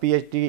PhD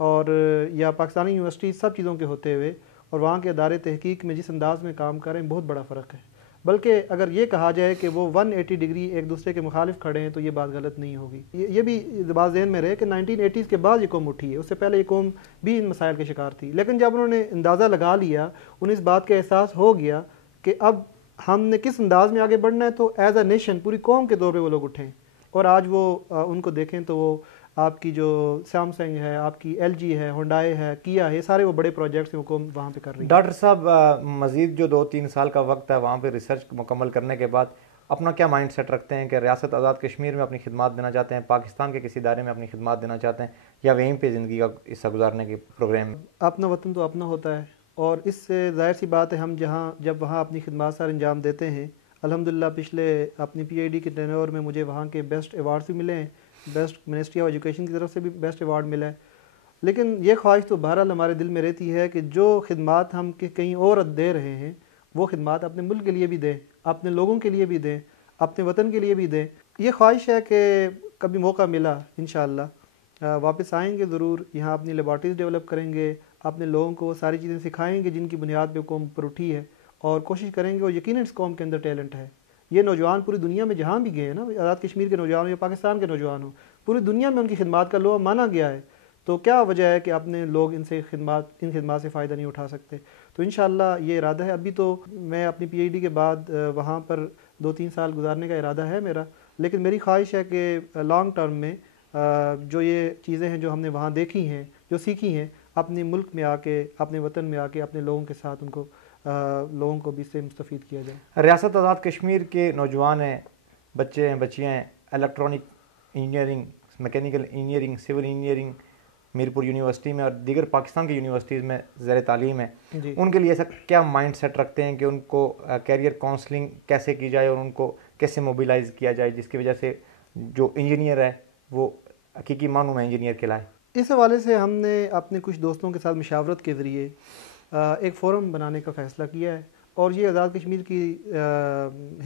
اور یا Pakistani university سب چیزوں کے ہوتے ہوئے اور وہاں کے ادارے تحقیق میں جس انداز میں کام کر رہے ہیں بہت بڑا فرق ہے. بلکہ اگر یہ کہا جائے کہ وہ 180 ڈگری ایک دوسرے کے مخالف کھڑے ہیں تو یہ بات غلط نہیں ہوگی. یہ بھی بات ذہن میں رہے کہ 1980s کے بعد یہ قوم اٹھی ہے, اس سے پہلے یہ قوم بھی ان مسائل کے شکار تھی. لیکن جب انہوں نے اندازہ لگا لیا, انہیں اس بات کا احساس ہو گیا کہ اب ہم نے کس انداز میں آگے بڑھنا ہے, تو ایز اے نیشن پوری قوم کے طور پہ وہ لوگ اٹھیں. اور آج وہ ان کو دیکھیں تو وہ آپ کی جو سیمسنگ ہے, آپ کی ایل جی ہے, ہونڈائے ہے, کیا ہے, سارے وہ بڑے پروجیکٹس ہیں وہ قوم وہاں پہ کر رہی ہے. ڈاکٹر صاحب مزید جو 2-3 سال کا وقت ہے وہاں پہ ریسرچ مکمل کرنے کے بعد اپنا کیا مائنڈ سیٹ رکھتے ہیں کہ ریاست آزاد کشمیر میں اپنی خدمات دینا چاہتے ہیں, پاکستان کے کسی ادارے میں اپنی خدمات دینا چاہتے ہیں, یا وہیں پہ زندگی کا حصہ گزارنے کے پروگرام میں؟ اپنا وطن تو اپنا ہوتا ہے, اور اس سے ظاہر سی بات ہے ہم جب وہاں اپنی خدمات سر انجام دیتے ہیں. الحمدللہ پچھلے اپنی پی ایچ ڈی کے ٹینور میں مجھے وہاں کے بیسٹ ایوارڈز بھی ملے ہیں, بیسٹ منسٹری آف ایجوکیشن کی طرف سے بھی بیسٹ ایوارڈ ملا ہے. لیکن یہ خواہش تو بہرحال ہمارے دل میں رہتی ہے کہ جو خدمات ہم کہیں اور دے رہے ہیں وہ خدمات اپنے ملک کے لیے بھی دیں, اپنے لوگوں کے لیے بھی دیں, اپنے وطن کے لیے بھی دیں. یہ خواہش ہے کہ کبھی موقع ملا انشاءاللہ واپس آئیں گے ضرور, یہاں اپنی لیبارٹریز ڈیولپ کریں گے, اپنے لوگوں کو وہ ساری چیزیں سکھائیں گے جن کی بنیاد پہ قوم پر اٹھی ہے, اور کوشش کریں گے. اور یقیناً اس قوم کے اندر ٹیلنٹ ہے. یہ نوجوان پوری دنیا میں جہاں بھی گئے ہیں نا, آزاد کشمیر کے نوجوان ہوں یا پاکستان کے نوجوان ہوں, پوری دنیا میں ان کی خدمات کا لوہا مانا گیا ہے. تو کیا وجہ ہے کہ اپنے لوگ ان خدمات سے فائدہ نہیں اٹھا سکتے؟ تو انشاءاللہ یہ ارادہ ہے. ابھی تو میں اپنی پی ایچ ڈی کے بعد وہاں پر 2-3 سال گزارنے کا ارادہ ہے میرا, لیکن میری خواہش ہے کہ لانگ ٹرم میں جو یہ چیزیں ہیں جو ہم نے وہاں دیکھی ہیں, جو سیکھی ہیں, اپنے ملک میں آ کے, اپنے وطن میں آ کے اپنے لوگوں کے ساتھ ان کو لوگوں کو بھی اس سے مستفید کیا جائے. ریاست آزاد کشمیر کے نوجوان ہیں, بچے ہیں, بچیاں ہیں, electronic engineering, mechanical engineering, civil engineering Mirpur university میں اور دیگر پاکستان کی یونیورسٹیز میں زیر تعلیم ہے, ان کے لیے ایسا کیا مائنڈ سیٹ رکھتے ہیں کہ ان کو کیریئر کاؤنسلنگ کیسے کی جائے اور ان کو کیسے موبیلائز کیا جائے جس کی وجہ سے جو انجینئر ہے وہ حقیقی معنوں میں انجینئر کہلائے؟ اس حوالے سے ہم نے اپنے کچھ دوستوں کے ساتھ مشاورت کے ذریعے ایک فورم بنانے کا فیصلہ کیا ہے, اور یہ آزاد کشمیر کی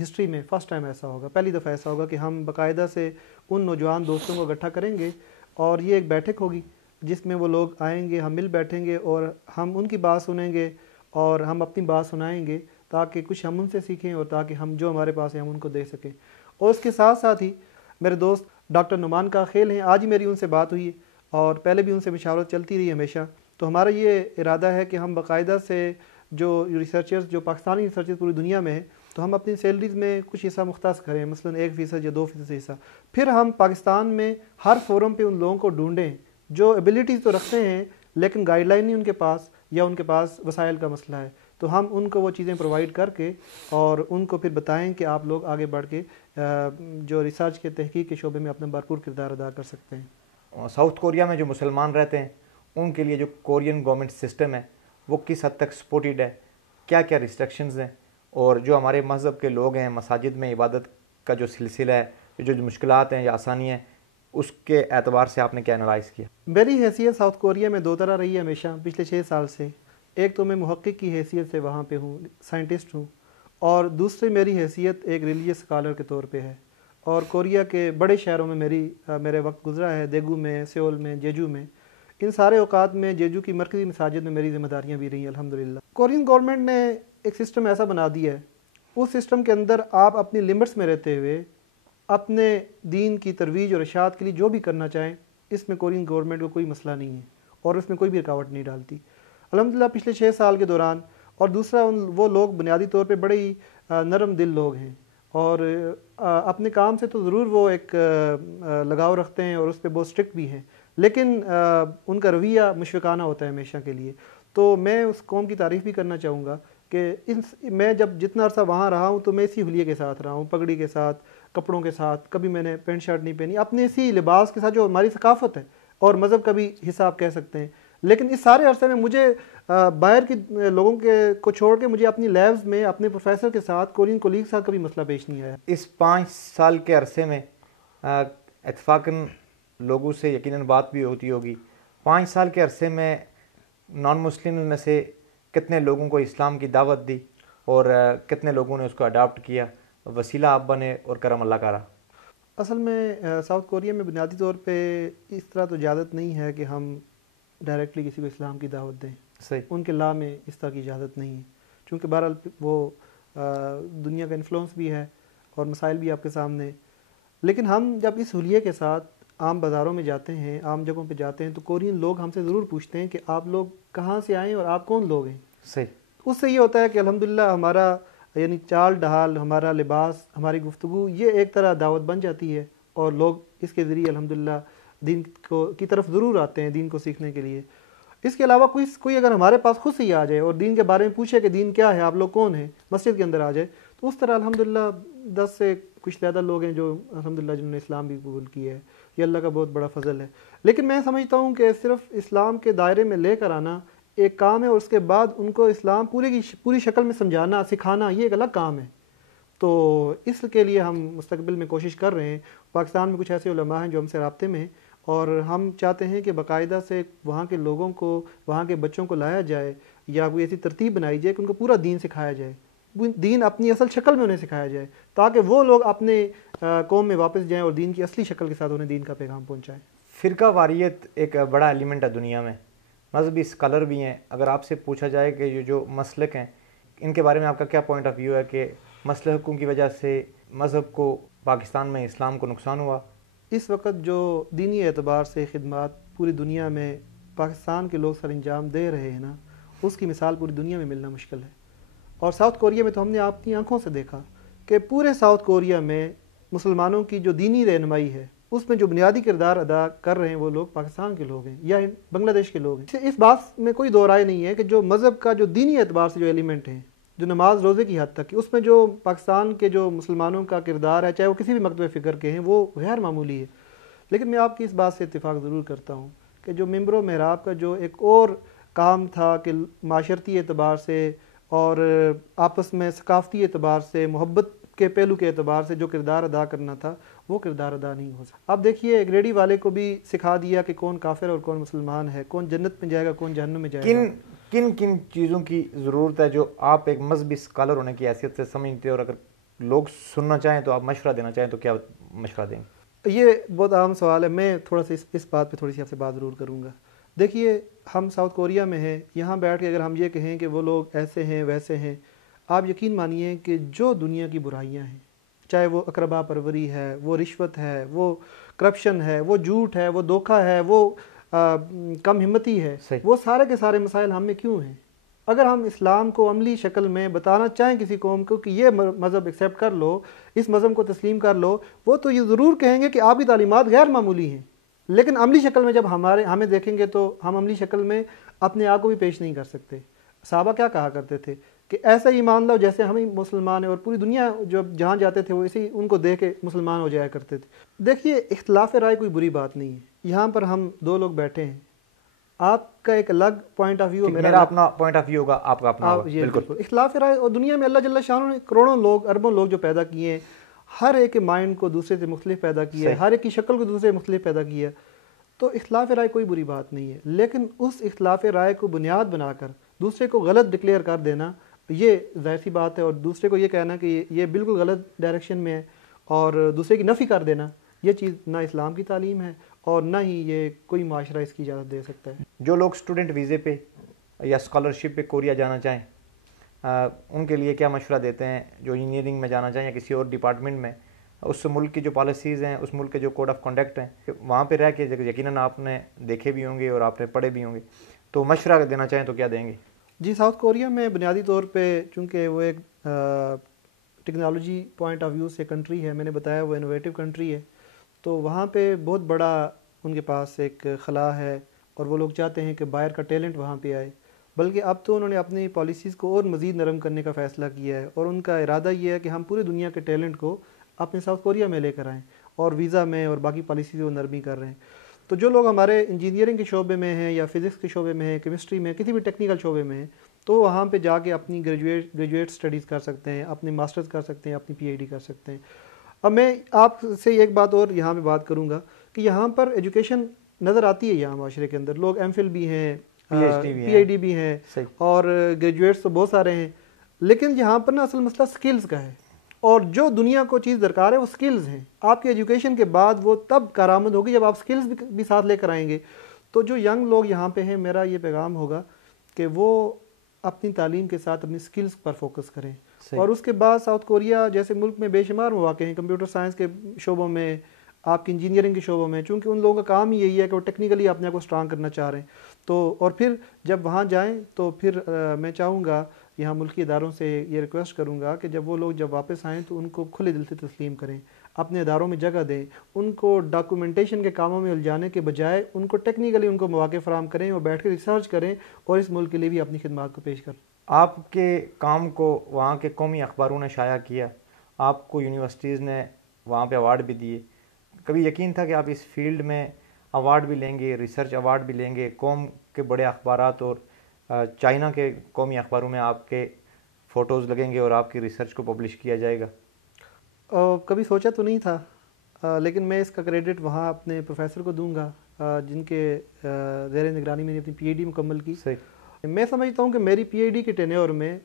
ہسٹری میں فرسٹ ٹائم ایسا ہوگا, پہلی دفعہ ایسا ہوگا کہ ہم باقاعدہ سے ان نوجوان دوستوں کو اکٹھا کریں گے, اور یہ ایک بیٹھک ہوگی جس میں وہ لوگ آئیں گے, ہم مل بیٹھیں گے اور ہم ان کی بات سنیں گے اور ہم اپنی بات سنائیں گے, تاکہ کچھ ہم ان سے سیکھیں اور تاکہ ہم جو ہمارے پاس ہیں ہم ان کو دے سکیں. اور اس کے ساتھ ساتھ ہی میرے دوست ڈاکٹر نعمان کاخیل ہیں, آج ہی میری ان سے بات ہوئی اور پہلے بھی ان سے مشاورت چلتی رہی ہمیشہ. تو ہمارا یہ ارادہ ہے کہ ہم باقاعدہ سے جو ریسرچرز, جو پاکستانی ریسرچرز پوری دنیا میں ہیں, تو ہم اپنی سیلریز میں کچھ حصہ مختص کریں, مثلا 1% یا 2% حصہ. پھر ہم پاکستان میں ہر فورم پہ ان لوگوں کو ڈھونڈیں جو ایبیلٹیز تو رکھتے ہیں لیکن گائیڈ لائن نہیں ان کے پاس, یا ان کے پاس وسائل کا مسئلہ ہے, تو ہم ان کو وہ چیزیں پرووائڈ کر کے اور ان کو پھر بتائیں کہ آپ لوگ آگے بڑھ کے جو ریسرچ کے تحقیق کے شعبے میں اپنا بھرپور کردار ادا کر سکتے ہیں. ساؤتھ کوریا میں جو مسلمان رہتے ہیں ان کے لیے جو کورین گورنمنٹ سسٹم ہے وہ کس حد تک سپورٹڈ ہے, کیا کیا ریسٹرکشنز ہیں, اور جو ہمارے مذہب کے لوگ ہیں مساجد میں عبادت کا جو سلسلہ ہے, جو مشکلات ہیں یا آسانی ہیں, اس کے اعتبار سے آپ نے کیا انالائز کیا؟ میری حیثیت ساؤتھ کوریا میں 2 طرح رہی ہے ہمیشہ پچھلے 6 سال سے. ایک تو میں محقق کی حیثیت سے وہاں پہ ہوں, سائنٹسٹ ہوں, اور دوسری میری حیثیت ایک ریلیجیس اسکالر کے طور پہ ہے. اور کوریا کے بڑے شہروں میں میرے وقت گزرا ہے, دیگو میں, سیول میں, جیجو میں. ان سارے اوقات میں جیجو کی مرکزی مساجد میں میری ذمہ داریاں بھی رہی ہیں الحمدللہ. کورین گورنمنٹ نے ایک سسٹم ایسا بنا دیا ہے, اس سسٹم کے اندر آپ اپنی لمٹس میں رہتے ہوئے اپنے دین کی ترویج اور اشاعت کے لیے جو بھی کرنا چاہیں, اس میں کورین گورنمنٹ کو کوئی مسئلہ نہیں ہے اور اس میں کوئی بھی رکاوٹ نہیں ڈالتی الحمدللہ پچھلے 6 سال کے دوران. اور دوسرا وہ لوگ بنیادی طور پہ بڑے ہی نرم دل لوگ ہیں, اور اپنے کام سے تو ضرور وہ ایک لگاؤ رکھتے ہیں اور اس پہ بہت اسٹرکٹ بھی ہیں, لیکن ان کا رویہ مشفقانہ ہوتا ہے ہمیشہ کے لیے. تو میں اس قوم کی تعریف بھی کرنا چاہوں گا کہ میں جب جتنا عرصہ وہاں رہا ہوں تو میں اسی حلیے کے ساتھ رہا ہوں, پگڑی کے ساتھ, کپڑوں کے ساتھ, کبھی میں نے پینٹ شرٹ نہیں پہنی, اپنے اسی لباس کے ساتھ جو ہماری ثقافت ہے اور مذہب کا بھی حصہ آپ کہہ سکتے ہیں. لیکن اس سارے عرصے میں مجھے باہر کے لوگوں کو چھوڑ کے مجھے اپنی لیبز میں اپنے پروفیسر کے ساتھ, کورین کولیگ کے ساتھ کبھی مسئلہ پیش نہیں آیا. اس 5 سال کے عرصے میں اتفاقاً لوگوں سے یقیناً بات بھی ہوتی ہوگی, 5 سال کے عرصے میں نان مسلم میں سے کتنے لوگوں کو اسلام کی دعوت دی اور کتنے لوگوں نے اس کو اڈاپٹ کیا, وسیلہ آپ بنے اور کرم اللہ کرا؟ اصل میں ساؤتھ کوریا میں بنیادی طور پہ اس طرح تو اجازت نہیں ہے کہ ہم ڈائریکٹلی کسی کو اسلام کی دعوت دیں. صحیح. ان کے لا میں اس طرح کی اجازت نہیں ہے، چونکہ بہرحال وہ دنیا کا انفلوئنس بھی ہے اور مسائل بھی آپ کے سامنے. لیکن ہم جب اس حلیے کے ساتھ عام بازاروں میں جاتے ہیں، عام جگہوں پہ جاتے ہیں، تو کورین لوگ ہم سے ضرور پوچھتے ہیں کہ آپ لوگ کہاں سے آئے ہیں اور آپ کون لوگ ہیں. صحیح. اس سے یہ ہوتا ہے کہ الحمدللہ ہمارا یعنی چال ڈھال، ہمارا لباس، ہماری گفتگو، یہ ایک طرح دعوت بن جاتی ہے اور لوگ اس کے ذریعے الحمدللہ دین کی طرف ضرور آتے ہیں، دین کو سیکھنے کے لیے. اس کے علاوہ کوئی اگر ہمارے پاس خود سے ہی آ جائے اور دین کے بارے میں پوچھے کہ دین کیا ہے، آپ لوگ کون ہیں، مسجد کے اندر آ جائے، تو اس طرح الحمدللہ 10 سے کچھ زیادہ لوگ ہیں جو الحمدللہ جنہوں نے اسلام بھی قبول کیا ہے. یہ اللہ کا بہت بڑا فضل ہے. لیکن میں سمجھتا ہوں کہ صرف اسلام کے دائرے میں لے کر آنا ایک کام ہے، اور اس کے بعد ان کو اسلام پوری شکل میں سمجھانا، سکھانا، یہ ایک الگ کام ہے. تو اس کے لیے ہم مستقبل میں کوشش کر رہے ہیں. پاکستان میں کچھ ایسے علماء ہیں جو ہم سے رابطے میں ہیں، اور ہم چاہتے ہیں کہ باقاعدہ سے وہاں کے لوگوں کو، وہاں کے بچوں کو لایا جائے، یا کوئی ایسی ترتیب بنائی جائے کہ ان کو پورا دین سکھایا جائے، دین اپنی اصل شکل میں انہیں سکھایا جائے، تاکہ وہ لوگ اپنے قوم میں واپس جائیں اور دین کی اصلی شکل کے ساتھ انہیں دین کا پیغام پہنچائیں. فرقہ واریت ایک بڑا ایلیمنٹ ہے دنیا میں. مذہبی اسکالر بھی ہیں. اگر آپ سے پوچھا جائے کہ یہ جو مسلک ہیں، ان کے بارے میں آپ کا کیا پوائنٹ آف ویو ہے کہ مسلکوں کی وجہ سے مذہب کو، پاکستان میں اسلام کو نقصان ہوا؟ اس وقت جو دینی اعتبار سے خدمات پوری دنیا میں پاکستان کے لوگ سر انجام دے رہے ہیں نا، اس کی مثال پوری دنیا میں ملنا مشکل ہے. اور ساؤتھ کوریا میں تو ہم نے اپنی آنکھوں سے دیکھا کہ پورے ساؤتھ کوریا میں مسلمانوں کی جو دینی رہنمائی ہے، اس میں جو بنیادی کردار ادا کر رہے ہیں وہ لوگ پاکستان کے لوگ ہیں یا بنگلہ دیش کے لوگ ہیں. اس بات میں کوئی دو رائے نہیں ہے کہ جو مذہب کا جو دینی اعتبار سے جو ایلیمنٹ ہیں، جو نماز روزے کی حد تک، اس میں جو پاکستان کے جو مسلمانوں کا کردار ہے، چاہے وہ کسی بھی مکتب فکر کے ہیں، وہ غیر معمولی ہے. لیکن میں آپ کی اس بات سے اتفاق ضرور کرتا ہوں کہ جو ممبر و محراب کا جو ایک اور کام تھا کہ معاشرتی اعتبار سے اور آپس میں ثقافتی اعتبار سے، محبت کے پہلو کے اعتبار سے جو کردار ادا کرنا تھا، وہ کردار ادا نہیں ہو سکتا. آپ دیکھیے ایک ریڈی والے کو بھی سکھا دیا کہ کون کافر اور کون مسلمان ہے، کون جنت میں جائے گا، کون جہنم میں جائے گا. کن چیزوں کی ضرورت ہے جو آپ ایک مذہبی اسکالر ہونے کی حیثیت سے سمجھتے ہیں، اور اگر لوگ سننا چاہیں تو آپ مشورہ دینا چاہیں تو کیا مشورہ دیں گے؟ یہ بہت عام سوال ہے. میں تھوڑا سا اس بات پہ تھوڑی سی آپ سے بات ضرور کروں گا. دیکھیے ہم ساؤتھ کوریا میں ہیں، یہاں بیٹھ کے اگر ہم یہ کہیں کہ وہ لوگ ایسے ہیں ویسے ہیں، آپ یقین مانیے کہ جو دنیا کی برائیاں ہیں، چاہے وہ اقربا پروری ہے، وہ رشوت ہے، وہ کرپشن ہے، وہ جھوٹ ہے، وہ دھوکہ ہے، وہ کم ہمتی ہے، وہ سارے کے سارے مسائل ہم میں کیوں ہیں؟ اگر ہم اسلام کو عملی شکل میں بتانا چاہیں کسی قوم کو کہ یہ مذہب ایکسیپٹ کر لو، اس مذہب کو تسلیم کر لو، وہ تو یہ ضرور کہیں گے کہ آپ کی تعلیمات غیر معمولی ہیں. لیکن عملی شکل میں جب ہمیں دیکھیں گے تو ہم عملی شکل میں اپنے آپ کو بھی پیش نہیں کر سکتے. صحابہ کیا کہا کرتے تھے کہ ایسا ہی مان لو جیسے ہم ہی مسلمان ہیں، اور پوری دنیا جو جہاں جاتے تھے وہ اسی ان کو دیکھ کے مسلمان ہو جایا کرتے تھے. دیکھیے اختلاف رائے کوئی بری بات نہیں ہے. یہاں پر ہم دو لوگ بیٹھے ہیں، آپ کا ایک الگ پوائنٹ آف ویو، میرا اپنا پوائنٹ آف ویو ہوگا، آپ کا اپنا ہوگا. بالکل اختلاف رائے. اور دنیا میں اللہ جل شانہ نے کروڑوں لوگ، اربوں لوگ جو پیدا کیے ہیں، ہر ایک کے مائنڈ کو دوسرے سے مختلف پیدا کیا ہے، ہر ایک کی شکل کو دوسرے سے مختلف پیدا کیا ہے. تو اختلاف رائے کوئی بری بات نہیں ہے. لیکن اس اختلاف رائے کو بنیاد بنا کر دوسرے کو غلط ڈکلیئر کر دینا، یہ ظاہر سی بات ہے. اور دوسرے کو یہ کہنا کہ یہ بالکل غلط ڈائریکشن میں ہے اور دوسرے کی نفی کر دینا، یہ چیز نہ اسلام کی تعلیم ہے اور نہ ہی یہ کوئی معاشرہ اس کی اجازت دے سکتا ہے. جو لوگ اسٹوڈنٹ ویزے پہ یا اسکالرشپ پہ کوریا جانا چاہیں، ان کے لیے کیا مشورہ دیتے ہیں؟ جو انجینئرنگ میں جانا چاہیں یا کسی اور ڈپارٹمنٹ میں، اس ملک کی جو پالیسیز ہیں، اس ملک کے جو کوڈ آف کنڈکٹ ہیں، وہاں پہ رہ کے یقیناً آپ نے دیکھے بھی ہوں گے اور آپ نے پڑھے بھی ہوں گے، تو مشورہ دینا چاہیں تو کیا دیں گے؟ جی ساؤتھ کوریا میں بنیادی طور پہ چونکہ وہ ایک ٹیکنالوجی پوائنٹ آف ویو سے کنٹری ہے، میں نے بتایا وہ انوویٹو کنٹری ہے، تو وہاں پہ بہت بڑا ان کے پاس ایک خلا ہے اور وہ لوگ چاہتے ہیں کہ باہر کا ٹیلنٹ وہاں پہ آئے. بلکہ اب تو انہوں نے اپنی پالیسیز کو اور مزید نرم کرنے کا فیصلہ کیا ہے، اور ان کا ارادہ یہ ہے کہ ہم پوری دنیا کے ٹیلنٹ کو اپنے ساؤتھ کوریا میں لے کر آئیں، اور ویزا میں اور باقی پالیسیز وہ نرمی کر رہے ہیں. تو جو لوگ ہمارے انجینئرنگ کے شعبے میں ہیں یا فزکس کے شعبے میں ہیں، کیمسٹری میں، کسی بھی ٹیکنیکل شعبے میں ہیں، تو وہاں پہ جا کے اپنی گریجویٹ سٹڈیز کر سکتے ہیں، اپنے ماسٹرز کر سکتے ہیں، اپنی پی ایچ ڈی کر سکتے ہیں. اب میں آپ سے ایک بات اور یہاں پہ بات کروں گا کہ یہاں پر ایجوکیشن نظر آتی ہے، یہاں معاشرے کے اندر لوگ ایم فل بھی ہیں، پی ایچ ڈی بھی ہیں، اور گریجویٹس تو بہت سارے ہیں. لیکن یہاں پر نا اصل مسئلہ سکلز کا ہے، اور جو دنیا کو چیز درکار ہے وہ سکلز ہیں. آپ کی ایجوکیشن کے بعد وہ تب کارآمد ہوگی جب آپ سکلز بھی ساتھ لے کر آئیں گے. تو جو ینگ لوگ یہاں پہ ہیں، میرا یہ پیغام ہوگا کہ وہ اپنی تعلیم کے ساتھ اپنی سکلز پر فوکس کریں. اور اس کے بعد ساؤتھ کوریا جیسے ملک میں بے شمار مواقع ہیں کمپیوٹر سائنس کے شعبوں میں، آپ کی انجینئرنگ کے شعبوں میں، چونکہ ان لوگوں کا کام ہی یہی ہے کہ وہ ٹیکنیکلی اپنے آپ کو اسٹرانگ کرنا چاہ رہے ہیں. تو اور پھر جب وہاں جائیں تو پھر میں چاہوں گا یہاں ملکی اداروں سے یہ ریکویسٹ کروں گا کہ جب وہ لوگ جب واپس آئیں تو ان کو کھلے دل سے تسلیم کریں، اپنے اداروں میں جگہ دیں، ان کو ڈاکومنٹیشن کے کاموں میں الجھانے کے بجائے ان کو ٹیکنیکلی ان کو مواقع فراہم کریں اور بیٹھ کے ریسرچ کریں اور اس ملک کے لیے بھی اپنی خدمات کو پیش کریں. آپ کے کام کو وہاں کے قومی اخباروں نے شائع کیا، آپ کو یونیورسٹیز نے وہاں پہ ایوارڈ بھی دیے. کبھی یقین تھا کہ آپ اس فیلڈ میں ایوارڈ بھی لیں گے، ریسرچ ایوارڈ بھی لیں گے، قوم کے بڑے اخبارات اور چائنا کے قومی اخباروں میں آپ کے فوٹوز لگیں گے اور آپ کی ریسرچ کو پبلش کیا جائے گا؟ کبھی سوچا تو نہیں تھا، لیکن میں اس کا کریڈٹ وہاں اپنے پروفیسر کو دوں گا جن کے زیر نگرانی میں نے اپنی پی ایچ ڈی مکمل کی. میں سمجھتا ہوں کہ میری پی ایچ ڈی کے ٹینیور میں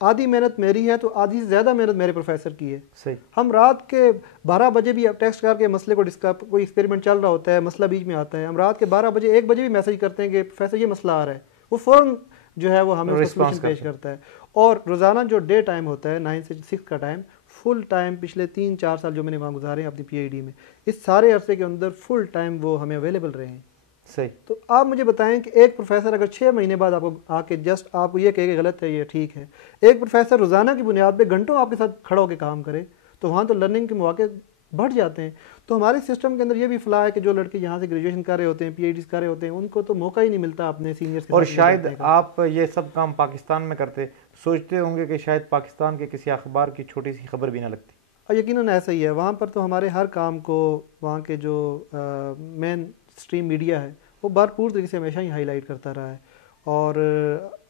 آدھی محنت میری ہے تو آدھی سے زیادہ محنت میرے پروفیسر کی ہے. ہم رات کے 12 بجے بھی ٹیکسٹ کر کے مسئلے کو کوئی ایکسپیریمنٹ چل رہا ہوتا ہے، مسئلہ بیچ میں آتا ہے، ہم رات کے 12 بجے 1 بجے بھی میسج کرتے ہیں کہ پروفیسر یہ مسئلہ آ رہا ہے، وہ فوراً جو ہے وہ ہمیں سولوشن پیش کرتا ہے. اور روزانہ جو ڈے ٹائم ہوتا ہے 9 سے 6 کا ٹائم، فل ٹائم پچھلے 3-4 سال جو میں نے وہاں گزارے ہیں اپنی پی ایچ ڈی میں، اس سارے عرصے کے اندر فل ٹائم وہ ہمیں اویلیبل رہے ہیں. تو آپ مجھے بتائیں کہ ایک پروفیسر اگر 6 مہینے بعد آپ کو آ کے جسٹ آپ کو یہ کہے کہ غلط ہے یہ ٹھیک ہے، ایک پروفیسر روزانہ کی بنیاد پہ گھنٹوں آپ کے ساتھ کھڑا ہو کے کام کرے تو وہاں تو لرننگ کے مواقع بڑھ جاتے ہیں. تو ہمارے سسٹم کے اندر یہ بھی فلاح ہے کہ جو لڑکے یہاں سے گریجویشن کر رہے ہوتے ہیں، پی ایچ ڈیز کر رہے ہوتے ہیں، ان کو تو موقع ہی نہیں ملتا اپنے سینئرز کے ساتھ. اور شاید آپ یہ سب کام پاکستان میں کرتے سوچتے ہوں گے کہ شاید پاکستان کے کسی اخبار کی چھوٹی سی خبر بھی نہ لگتی. یقیناً ایسا ہی ہے، وہاں پر تو ہمارے ہر کام کو وہاں کے جو مین اسٹریم میڈیا ہے وہ بھرپور طریقے سے ہمیشہ ہی ہائی لائٹ کرتا رہا ہے. اور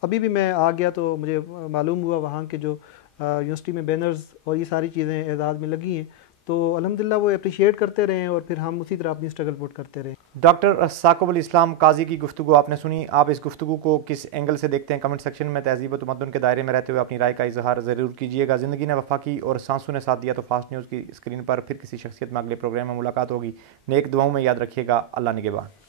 ابھی بھی میں آ گیا تو مجھے معلوم ہوا وہاں کے جو یونیورسٹی میں بینرز اور یہ ساری چیزیں اعزاز میں لگی ہیں تو الحمدللہ وہ اپریشیٹ کرتے رہے ہیں اور پھر ہم اسی طرح اپنی اسٹرگل پٹ کرتے رہے. ڈاکٹر ثاقب علی اسلام قاضی کی گفتگو آپ نے سنی. آپ اس گفتگو کو کس اینگل سے دیکھتے ہیں کمنٹ سیکشن میں تہذیب و تمدن کے دائرے میں رہتے ہوئے اپنی رائے کا اظہار ضرور کیجیے گا. زندگی نے وفا کی اور سانسوں نے ساتھ دیا تو فاسٹ نیوز کی اسکرین پر پھر کسی شخصیت میں اگلے پروگرام میں ملاقات ہوگی. نیک دعاؤں میں یاد رکھیے گا. اللہ نگہبان.